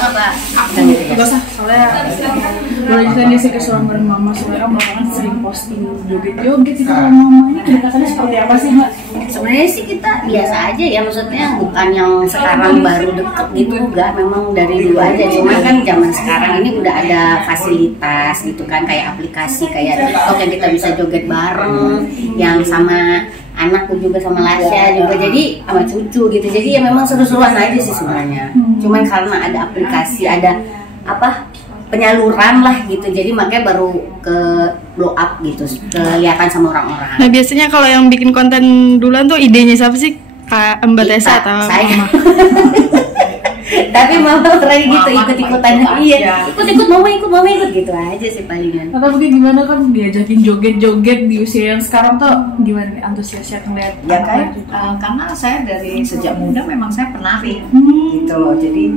banget lah. Gak usah, soalnya boleh juga nih sih kesukaan bareng mama. Soalnya belakangan sering posting joget-joget itu sama mama. Ini kedekatannya seperti apa sih Mbak? Sebenarnya sih kita biasa aja ya, maksudnya bukan yang sekarang baru deket gitu, enggak, memang dari dulu aja. Cuman kan zaman sekarang ini udah ada fasilitas gitu kan, kayak aplikasi kayak TikTok yang kita bisa joget bareng, yang sama anakku juga sama Lasya juga, jadi sama cucu gitu. Jadi ya memang seru-seruan aja sih sebenarnya. Cuman karena ada aplikasi, ada apa penyaluran lah gitu, jadi makanya baru ke blow up gitu, kelihatan sama orang-orang. Nah biasanya kalau yang bikin konten duluan tuh idenya siapa sih? Kak Mbak Tessa atau saya? Mama? Tapi mama pernah gitu ikut-ikutan, iya ikut mama ikut gitu aja sih palingan. Atau mungkin gimana kan diajakin joget-joget di usia yang sekarang tuh gimana nih antusiasnya ngeliat? Ya kan, karena saya dari sejak muda memang saya penari gitu loh, jadi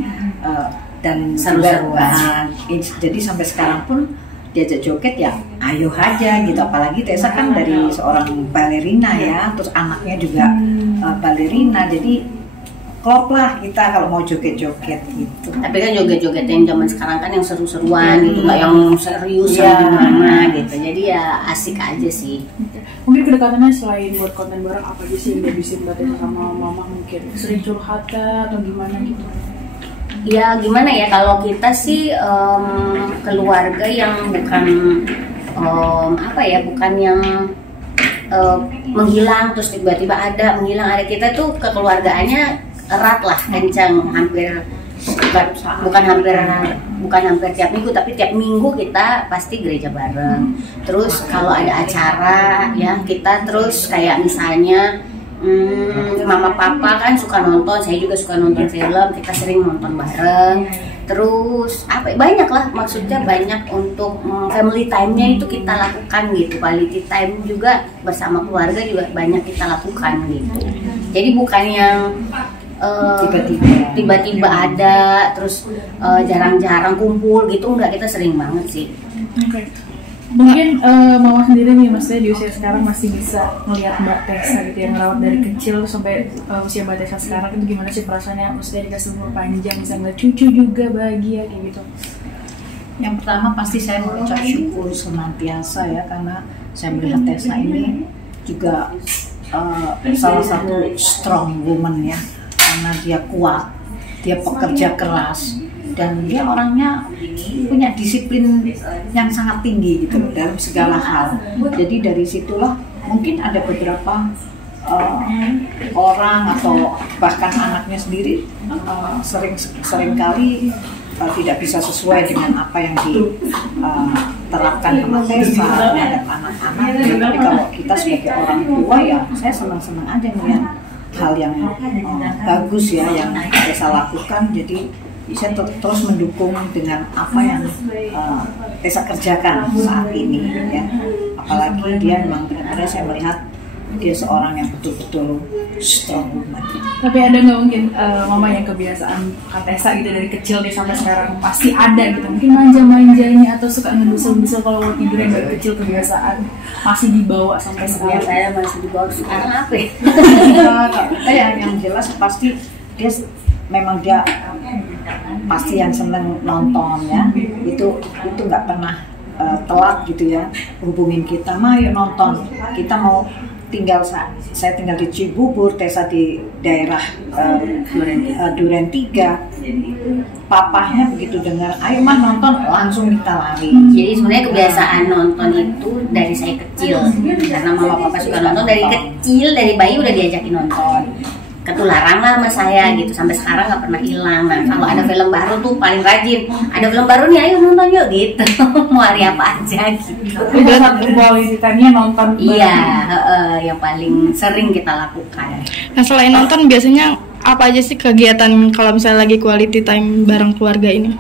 dan seru-seruan. Jadi sampai sekarang pun diajak joget ya ayo aja gitu, apalagi Tessa kan dari seorang balerina ya, terus anaknya juga balerina, jadi klop lah kita kalau mau joget-joget gitu. Tapi kan joget-joget yang zaman sekarang kan yang seru-seruan gitu, nggak yang serius yang gimana gitu, jadi ya asik aja sih. Mungkin kedekatannya selain buat konten bareng apa aja sih yang dihabisin Mbak Tessa sama mama? Mungkin sering curhat atau gimana gitu? Ya gimana ya, kalau kita sih keluarga yang bukan apa ya, bukan yang menghilang terus tiba-tiba ada menghilang. Ada kita tuh kekeluargaannya erat lah, kencang, hampir bukan hampir tiap minggu, tapi tiap minggu kita pasti gereja bareng. Terus kalau ada acara ya kita terus kayak misalnya mama papa kan suka nonton, saya juga suka nonton film, kita sering nonton bareng. Terus apa banyak lah, maksudnya banyak untuk family time-nya itu kita lakukan gitu. Quality time juga bersama keluarga juga banyak kita lakukan gitu. Jadi bukan yang tiba-tiba ada terus jarang-jarang kumpul gitu, enggak, kita sering banget sih. Oke. Mungkin mama sendiri nih, maksudnya di usia sekarang masih bisa melihat Mbak Tessa gitu yang merawat dari kecil sampai usia Mbak Tessa sekarang, itu gimana sih perasaannya? Maksudnya dikasih umur panjang, bisa ngeliat cucu juga bahagia kayak gitu. Yang pertama pasti saya mengucap syukur senantiasa ya, karena saya melihat Tessa ini juga salah satu strong woman ya, karena dia kuat, dia pekerja keras, dan dia orangnya punya disiplin yang sangat tinggi gitu dalam segala hal. Jadi dari situlah mungkin ada beberapa orang atau bahkan anaknya sendiri sering kali tidak bisa sesuai dengan apa yang diterapkan sama Tessa terhadap anak-anak. Tapi kalau kita sebagai orang tua ya saya senang-senang aja melihat hal yang bagus ya yang Tessa lakukan. Jadi saya terus mendukung dengan apa yang Tessa kerjakan saat ini ya. Apalagi dia memang benar-benar saya melihat dia seorang yang betul-betul strong woman. Tapi ada nggak mungkin mama yang kebiasaan Kak Tessa gitu dari kecil nih sampai sekarang pasti ada gitu, mungkin manja-manjanya atau suka ngedusel-dusel kalau mau tidur yang dari kecil kebiasaan masih dibawa sampai sekarang? Ya, saya masih dibawa sekarang apa ya? Yang jelas pasti dia memang dia pasti yang seneng nonton ya, itu nggak pernah telat gitu ya hubungin kita, mah yuk nonton, kita mau tinggal saya tinggal di Cibubur, Tessa di daerah Duren 3. Papahnya begitu dengar ayo mah nonton langsung kita lari. Jadi sebenarnya kebiasaan nonton itu dari saya kecil, karena mama papa suka nonton dari kecil, dari bayi udah diajakin nonton. Ketularan lah sama saya gitu, sampai sekarang nggak pernah hilang. Nah kalau ada film baru tuh paling rajin, ada film baru nih ayo nonton yuk gitu. Mau hari apa aja gitu. Itu satu quality time-nya nonton. Iya, yang paling sering kita lakukan. Nah selain nonton biasanya apa aja sih kegiatan kalau misalnya lagi quality time bareng keluarga ini?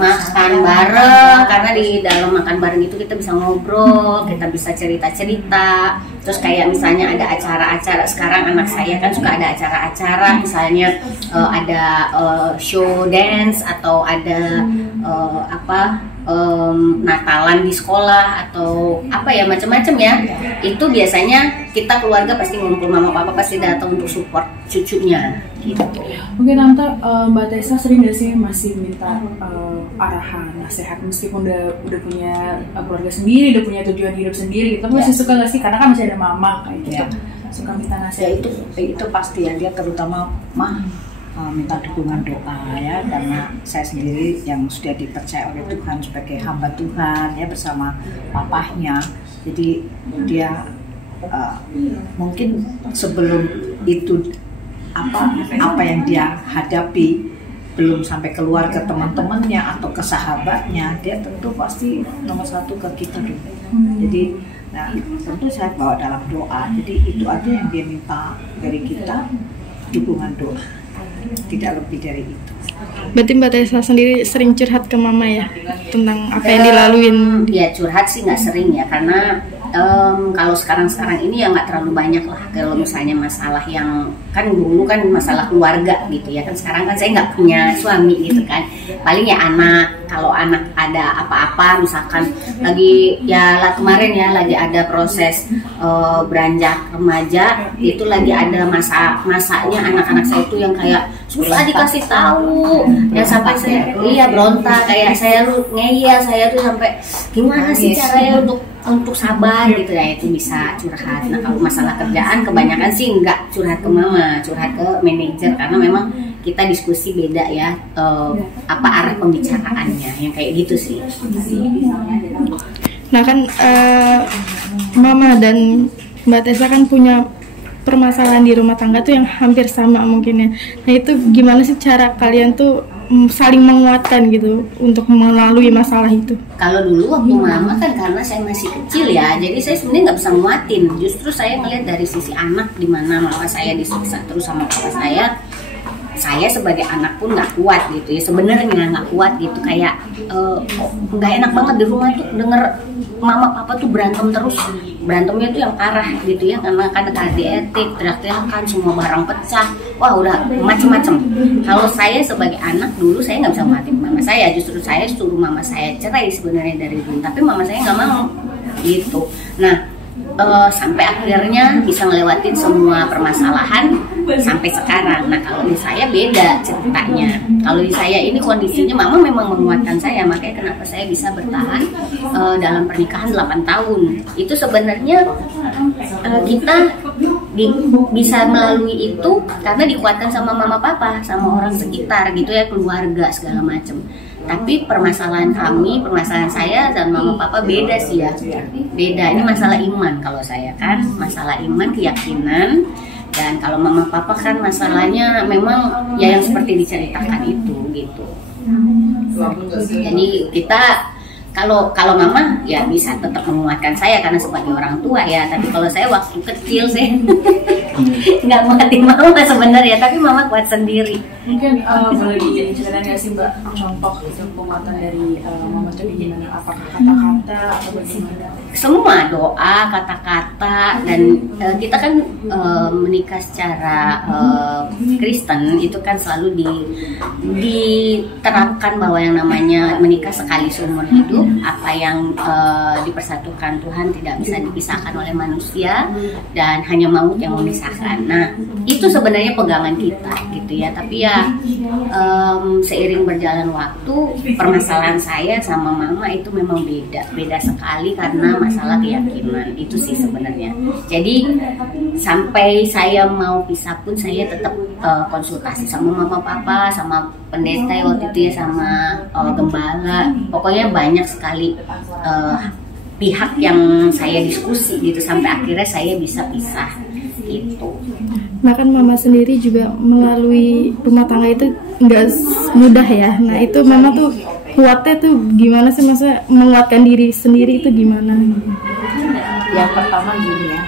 Makan bareng, karena di dalam makan bareng itu kita bisa ngobrol, kita bisa cerita-cerita. Terus kayak misalnya ada acara-acara, sekarang anak saya kan suka ada acara-acara, misalnya ada show dance atau ada Natalan di sekolah atau apa ya, macam-macam ya. Itu biasanya kita keluarga pasti ngumpul, mama papa pasti datang untuk support cucunya gitu. Mungkin Tante, Mbak Tessa sering gak sih masih minta arahan, nasihat meskipun udah punya keluarga sendiri, udah punya tujuan hidup sendiri gitu, masih suka gak sih? Karena kan masih ada mama kayak gitu, suka minta Ya nasihat. itu pasti ya, dia terutama minta dukungan doa ya, karena saya sendiri yang sudah dipercaya oleh Tuhan sebagai hamba Tuhan ya bersama papahnya. Jadi dia mungkin sebelum itu apa yang dia hadapi belum sampai keluar ke teman-temannya atau ke sahabatnya, dia tentu pasti nomor satu ke kita dulu. Jadi tentu saya bawa dalam doa. Jadi itu aja yang dia minta dari kita, dukungan doa, tidak lebih dari itu. Berarti Mbak Tessa sendiri sering curhat ke mama ya tentang apa yang dilaluin? Ya curhat sih nggak sering ya, karena kalau sekarang ini ya nggak terlalu banyak lah. Kalau misalnya masalah yang kan dulu kan masalah keluarga gitu ya, kan sekarang kan saya nggak punya suami gitu kan, paling ya anak. Kalau anak ada apa-apa misalkan lagi ya lah kemarin ya lagi ada proses beranjak remaja, itu lagi ada masanya anak-anak saya itu yang kayak susah dikasih tahu, yang sampai saya berontak, kayak saya ngeyel, saya tuh sampai gimana sih caranya untuk sabar gitu ya, itu bisa curhat. Nah kalau masalah kerjaan kebanyakan sih nggak curhat ke mama, curhat ke manajer, karena memang kita diskusi beda ya, apa arah pembicaraannya yang kayak gitu sih. Nah kan mama dan Mbak Tessa kan punya permasalahan di rumah tangga tuh yang hampir sama mungkin ya. Nah itu gimana sih cara kalian tuh saling menguatkan gitu untuk melalui masalah itu? Kalau dulu waktu mama kan karena saya masih kecil ya, jadi saya sebenarnya nggak bisa nguatin. Justru saya ngelihat dari sisi anak, di mana mama saya disiksa terus sama papa saya sebagai anak pun nggak kuat gitu ya, sebenarnya nggak kuat gitu, kayak nggak enak banget di rumah tuh denger mama papa tuh berantem terus, berantemnya tuh yang parah gitu ya, karena kan KDRT, teriak-teriakan, semua barang pecah, wah udah macem-macem. Kalau saya sebagai anak dulu saya nggak bisa nguatin mama saya, justru saya suruh mama saya cerai sebenarnya dari dulu, tapi mama saya nggak mau gitu. Nah sampai akhirnya bisa ngelewatin semua permasalahan sampai sekarang. Nah kalau di saya beda ceritanya. Kalau di saya ini kondisinya mama memang menguatkan saya, makanya kenapa saya bisa bertahan dalam pernikahan 8 tahun. Itu sebenarnya kita bisa melalui itu karena dikuatkan sama mama papa, sama orang sekitar gitu ya, keluarga segala macam. Tapi permasalahan saya dan mama papa beda sih ya. Beda, ini masalah iman kalau saya kan, masalah iman, keyakinan. Dan kalau mama papa kan masalahnya memang ya yang seperti diceritakan itu gitu. Jadi kita kalau mama ya bisa tetap menguatkan saya karena sebagai orang tua ya, tapi kalau saya waktu kecil sih nggak nguatin mama sebenarnya, tapi mama kuat sendiri. Mungkin boleh diceritain nggak sih Mbak contoh penguatan dari mama tuh gimana? Apakah kata-kata atau bagaimana? Semua doa, kata-kata, dan kita kan menikah secara Kristen itu kan selalu diterapkan bahwa yang namanya menikah sekali seumur hidup. Apa yang dipersatukan Tuhan tidak bisa dipisahkan oleh manusia, dan hanya maut yang memisahkan. Nah itu sebenarnya pegangan kita gitu ya, tapi ya seiring berjalan waktu permasalahan saya sama mama itu memang beda sekali karena masalah keyakinan itu sih sebenarnya. Jadi sampai saya mau pisah pun saya tetap konsultasi sama mama papa, sama pendeta waktu itu ya, sama gembala, pokoknya banyak sekali pihak yang saya diskusi gitu sampai akhirnya saya bisa pisah gitu. Nah kan mama sendiri juga melalui rumah tangga itu nggak mudah ya. Nah itu mama tuh kuatnya tuh gimana sih, masa menguatkan diri sendiri itu gimana? Yang pertama gini ya,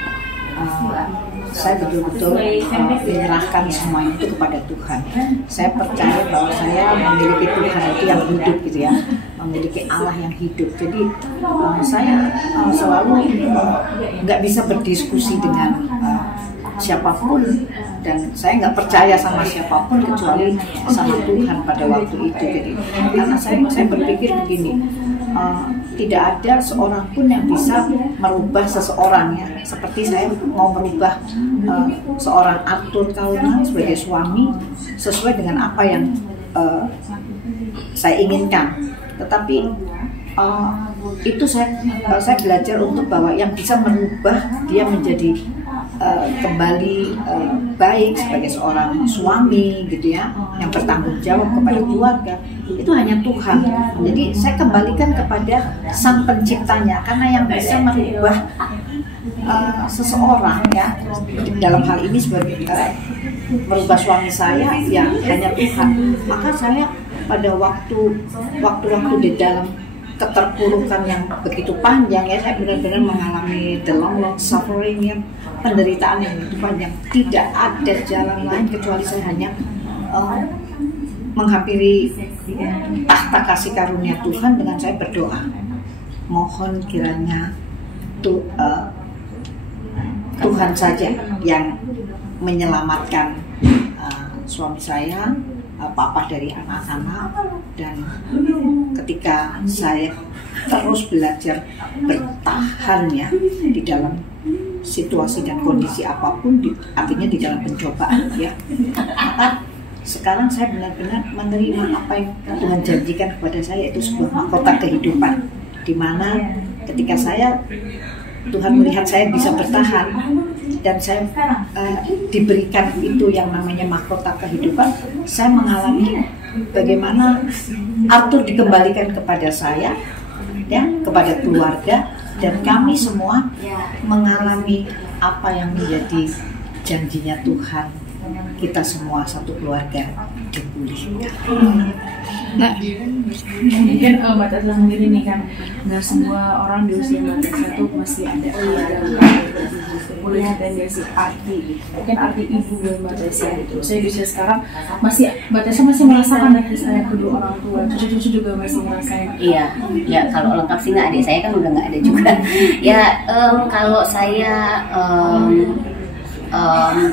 saya betul-betul menyerahkan semuanya itu kepada Tuhan. Saya percaya bahwa saya memiliki Tuhan itu yang hidup gitu ya, memiliki Allah yang hidup. Jadi saya selalu nggak bisa berdiskusi dengan siapapun, dan saya nggak percaya sama siapapun kecuali sama Tuhan pada waktu itu. Jadi karena saya berpikir begini, tidak ada seorang pun yang bisa merubah seseorang, ya. Seperti saya mau merubah seorang Arthur Kaunan sebagai suami sesuai dengan apa yang saya inginkan, tetapi itu saya belajar untuk bahwa yang bisa merubah dia menjadi kembali baik sebagai seorang suami gitu ya, yang bertanggung jawab kepada keluarga, itu hanya Tuhan. Jadi saya kembalikan kepada Sang Penciptanya, karena yang bisa merubah seseorang, ya, dalam hal ini sebagai merubah suami saya, ya hanya Tuhan. Maka saya pada waktu di dalam keterpurukan yang begitu panjang, ya, saya benar-benar mengalami the long suffering, ya, penderitaan yang begitu panjang. Tidak ada jalan lain kecuali saya hanya menghampiri tahta kasih karunia Tuhan dengan saya berdoa, mohon kiranya Tuhan saja yang menyelamatkan suami saya, papa dari anak-anak. Dan ketika saya terus belajar bertahan, ya, di dalam situasi dan kondisi apapun, artinya di dalam pencobaan, ya, maka sekarang saya benar-benar menerima apa yang Tuhan janjikan kepada saya, itu sebuah mahkota kehidupan, di mana ketika Tuhan melihat saya bisa bertahan dan saya diberikan itu yang namanya mahkota kehidupan, saya mengalami bagaimana Arthur dikembalikan kepada saya, ya, kepada keluarga, dan kami semua mengalami apa yang menjadi janjinya Tuhan. Kita semua satu keluarga dipulihkan. Nah, mungkin Mbak Tessa sendiri nih kan, nggak semua orang di usia Mbak Tessa tuh masih ada boleh ceritain dari si arti, mungkin arti ibu buat Mbak Tessa gitu. Saya di usia sekarang Mbak Tessa masih merasakan dari saya kedua orang tua, cucu-cucu juga masih merasakan. Iya, ya kalau lengkap sih nggak, adik saya kan udah nggak ada juga. Ya kalau saya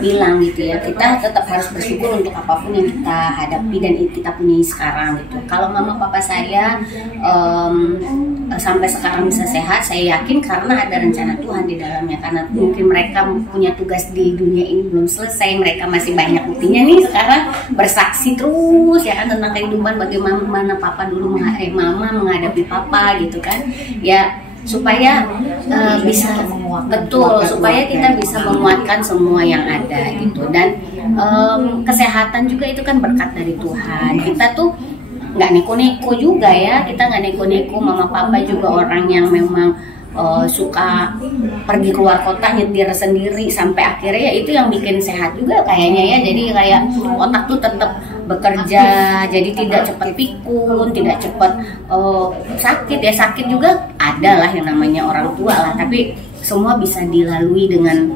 bilang gitu ya, kita tetap harus bersyukur untuk apapun yang kita hadapi dan kita punya sekarang gitu. Kalau mama papa saya sampai sekarang bisa sehat, saya yakin karena ada rencana Tuhan di dalamnya. Karena mungkin mereka punya tugas di dunia ini belum selesai, mereka masih banyak buktinya nih sekarang bersaksi terus, ya kan, tentang kehidupan bagaimana papa dulu mama menghadapi papa gitu kan, ya, supaya bisa betul, supaya kita bisa menguatkan semua yang ada gitu. Dan kesehatan juga itu kan berkat dari Tuhan. Kita tuh nggak neko-neko juga, ya, kita nggak neko-neko. Mama papa juga orang yang memang suka pergi keluar kota nyetir sendiri, sampai akhirnya ya itu yang bikin sehat juga kayaknya, ya. Jadi kayak otak tuh tetap bekerja, jadi tidak cepat pikun, tidak cepat sakit, ya. Sakit juga ada lah yang namanya orang tua lah, tapi semua bisa dilalui dengan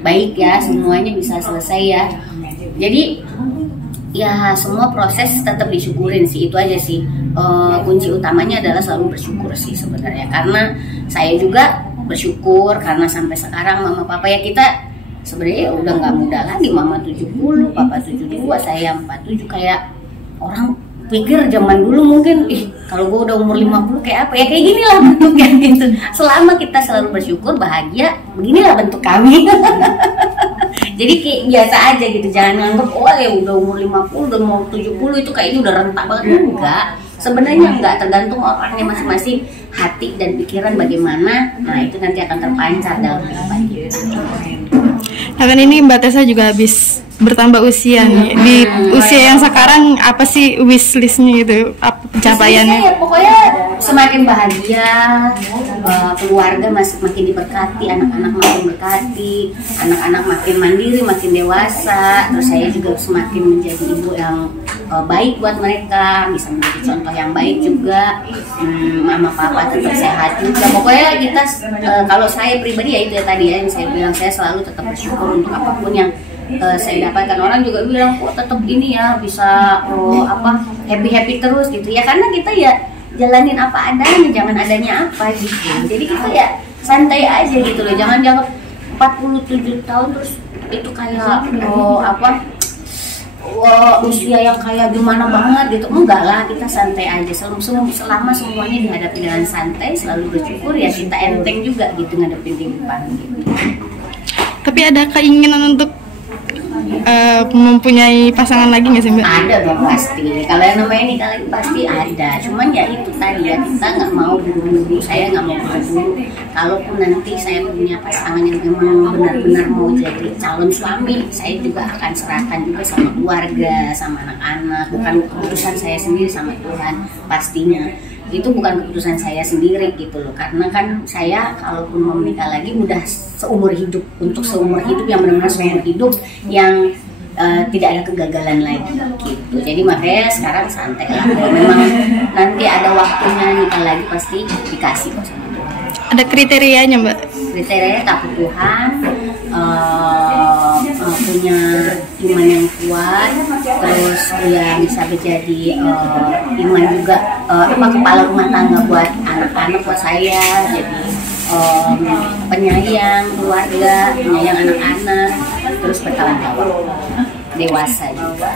baik, ya, semuanya bisa selesai, ya. Jadi ya semua proses tetap disyukurin sih, itu aja sih. Kunci utamanya adalah selalu bersyukur sih sebenarnya, karena saya juga bersyukur karena sampai sekarang mama papa, ya, kita sebenarnya udah nggak muda lagi. Mama 70, papa 72, saya 47. Kayak orang pikir zaman dulu mungkin kalau gue udah umur 50 kayak apa, ya kayak ginilah bentuknya gitu. Selama kita selalu bersyukur, bahagia, beginilah bentuk kami. Jadi kayak biasa aja gitu, jangan nganggep ya udah umur 50, udah mau 70 itu kayaknya udah rentak banget. Enggak, sebenarnya enggak, tergantung orangnya masing-masing, hati dan pikiran bagaimana, nah itu nanti akan terpancar dalam kehidupan kita. Nah kan ini Mbak Tessa juga habis bertambah usia nih. Di usia yang sekarang apa sih wishlistnya gitu, apa pencapaiannya? Ya, pokoknya semakin bahagia, keluarga makin diberkati, anak-anak makin berkati, anak-anak makin mandiri, makin dewasa. Terus saya juga semakin menjadi ibu yang baik buat mereka, bisa menjadi contoh yang baik juga. Mama papa tetap sehat juga. Pokoknya kita kalau saya pribadi, ya itu ya tadi, ya, yang saya bilang, saya selalu tetap bersyukur untuk apapun yang saya dapatkan. Orang juga bilang kok tetap ini ya bisa happy terus gitu, ya, karena kita ya jalanin apa adanya, jangan adanya apa gitu. Jadi kita ya santai aja gitu loh, jangan 47 tahun terus itu kayak usia yang kayak gimana banget gitu. Enggak lah, kita santai aja, selama semuanya dihadapi dengan santai, selalu bersyukur, ya kita enteng juga gitu ngadepin kehidupan gitu. Tapi ada keinginan untuk mempunyai pasangan lagi nggak sih Mbak? Ada dong pasti. Kalau yang namanya nikah lagi pasti ada. Cuman ya itu tadi ya, kita nggak mau buru-buru. Saya nggak mau buru-buru. Kalaupun nanti saya punya pasangan yang memang benar-benar mau jadi calon suami, saya juga akan serahkan juga sama keluarga, sama anak-anak. Bukan keputusan saya sendiri, sama Tuhan pastinya. Itu bukan keputusan saya sendiri gitu loh, karena kan saya kalaupun mau menikah lagi udah seumur hidup, untuk seumur hidup yang benar-benar seumur hidup yang tidak ada kegagalan lagi gitu. Jadi makanya sekarang santai lah, kalau memang nanti ada waktunya nikah lagi pasti dikasih kok sama Tuhan. Ada kriterianya Mbak? Kriterianya takut Tuhan, punya iman yang kuat, terus ya bisa menjadi iman juga, kepala rumah tangga buat anak-anak, buat saya, jadi penyayang keluarga, penyayang anak-anak, terus bertanggung jawab, dewasa juga.